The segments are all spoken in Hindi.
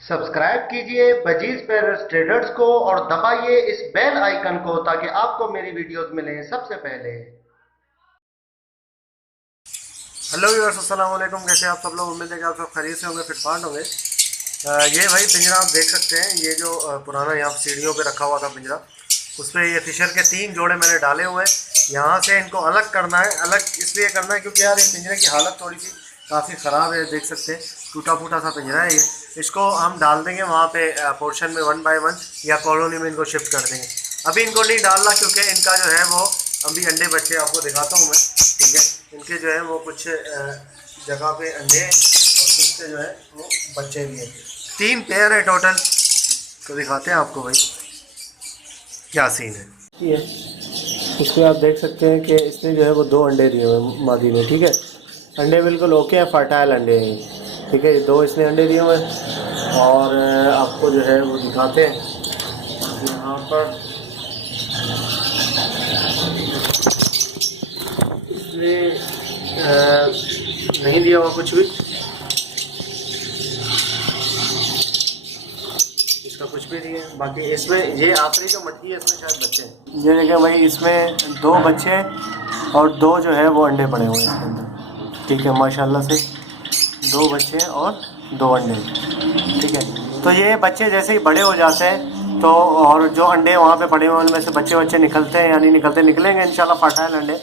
सब्सक्राइब कीजिए बजीज पेरस ट्रेडर्स को और दबाइए इस बेल आइकन को ताकि आपको मेरी वीडियोस मिलें सबसे पहले। हेलो व्यूअर्स, अस्सलाम वालेकुम। कैसे आप सब लोग? उम्मीद है कि आप सब खैरियत से होंगे, फिटफाट होंगे। ये भाई पिंजरा आप देख सकते हैं। ये जो पुराना यहाँ सीढ़ियों पे रखा हुआ था पिंजरा, उस पर ये फिशर के 3 जोड़े मैंने डाले हुए हैं। यहाँ से इनको अलग करना है। अलग इसलिए करना है क्योंकि यार इस पिंजरे की हालत थोड़ी सी काफ़ी ख़राब है। देख सकते हैं टूटा फूटा सा पिंजरा है ये। इसको हम डाल देंगे वहाँ पे पोर्शन में 1 बाय 1 या कॉलोनी में इनको शिफ्ट कर देंगे। अभी इनको नहीं डालना क्योंकि इनका जो है वो अभी अंडे बच्चे आपको दिखाता हूँ मैं, ठीक है। इनके जो है वो कुछ जगह पे अंडे और कुछ से जो है वो बच्चे भी हैं। 3 पेयर है टोटल। तो दिखाते हैं आपको भाई क्या सीन है। इसमें आप देख सकते हैं कि इसने जो है वो 2 अंडे दिए हुए मादी ने, ठीक है। अंडे बिल्कुल ओके हैं, फर्टाइल अंडे हैं, ठीक है। 2 इसने अंडे दिए हुए हैं और आपको जो है वो दिखाते हैं यहाँ पर। इसने नहीं दिया हुआ कुछ भी, इसका कुछ भी नहीं है। बाकी इसमें ये आखिरी जो मछली है इसमें शायद बच्चे हैं। ये देखिए भाई, इसमें 2 बच्चे और 2 जो है वो अंडे पड़े हुए हैं इसके अंदर, ठीक है। माशाल्लाह से 2 बच्चे और 2 अंडे, ठीक है। तो ये बच्चे जैसे ही बड़े हो जाते हैं तो और जो अंडे वहाँ पे पड़े हुए हैं उनमें से बच्चे निकलते हैं, यानी निकलेंगे इंशाल्लाह फर्टाइल अंडे।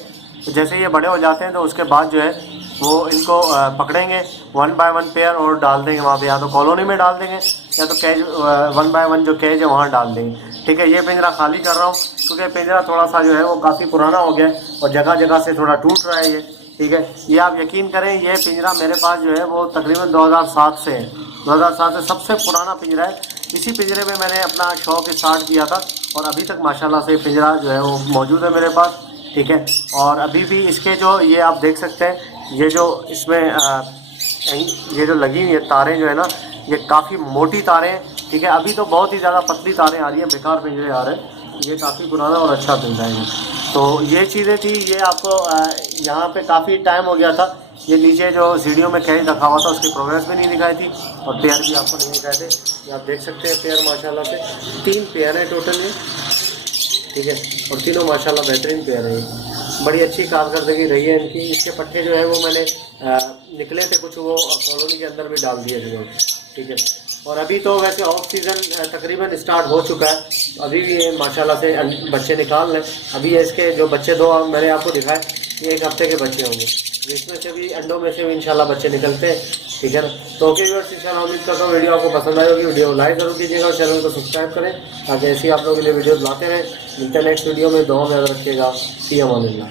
तो जैसे ये बड़े हो जाते हैं तो उसके बाद जो है वो इनको पकड़ेंगे 1 बाय 1 पेयर और डाल देंगे वहाँ पे, या तो कॉलोनी में डाल देंगे या तो कैज 1 बाय 1 जो कैज है वहाँ डाल देंगे, ठीक है। ये पिंजरा खाली कर रहा हूँ क्योंकि पिंजरा थोड़ा सा जो है वो काफ़ी पुराना हो गया है और जगह जगह से थोड़ा टूट रहा है ये, ठीक है। ये आप यकीन करें, ये पिंजरा मेरे पास जो है वो तकरीबन 2007 से है। 2007 से सबसे पुराना पिंजरा है। इसी पिंजरे में मैंने अपना शौक स्टार्ट किया था और अभी तक माशाल्लाह से पिंजरा जो है वो मौजूद है मेरे पास, ठीक है। और अभी भी इसके जो ये आप देख सकते हैं, ये जो इसमें ये जो लगी हुई है तारें जो है ना, ये काफ़ी मोटी तारें हैं, ठीक है। अभी तो बहुत ही ज़्यादा पतली तारें आ रही हैं, बेकार पिंजरे आ रहे हैं। ये काफ़ी पुराना और अच्छा पिंजरा है। तो ये चीज़ें थी। ये आपको यहाँ पे काफ़ी टाइम हो गया था। ये नीचे जो सीढ़ियों में कैच रखा हुआ था उसकी प्रोग्रेस भी नहीं दिखाई थी और पेयर भी आपको नहीं दिखाए थे। ये आप देख सकते हैं पेयर माशाल्लाह से 3 पेयर है टोटल ये, ठीक है। और तीनों माशाल्लाह बेहतरीन पेयर है। बड़ी अच्छी कारकर्दगी रही है इनकी। इसके पट्टे जो है वो मैंने निकले थे कुछ, वो कॉलोनी के अंदर भी डाल दिए थे, ठीक है। और अभी तो वैसे ऑफ सीज़न तकरीबन स्टार्ट हो चुका है। अभी भी ये माशाल्लाह से बच्चे निकाल रहे हैं। अभी इसके जो बच्चे 2 मैंने आपको दिखाए, ये 1 हफ्ते के बच्चे होंगे। इसमें से भी अंडों में से भी इंशाल्लाह बच्चे निकलते हैं, ठीक है ना। तो ओके व्यूअर्स, इंशाल्लाह उम्मीद करता हूँ वीडियो आपको पसंद आई होगी। वीडियो को लाइक जरूर कीजिएगा और चैनल को सब्सक्राइब करें ताकि ऐसी आप लोगों के लिए वीडियो लाते रहें। मिलते हैं नेक्स्ट वीडियो में। दुआ में याद रखिएगा। फी अमानिल्लाह।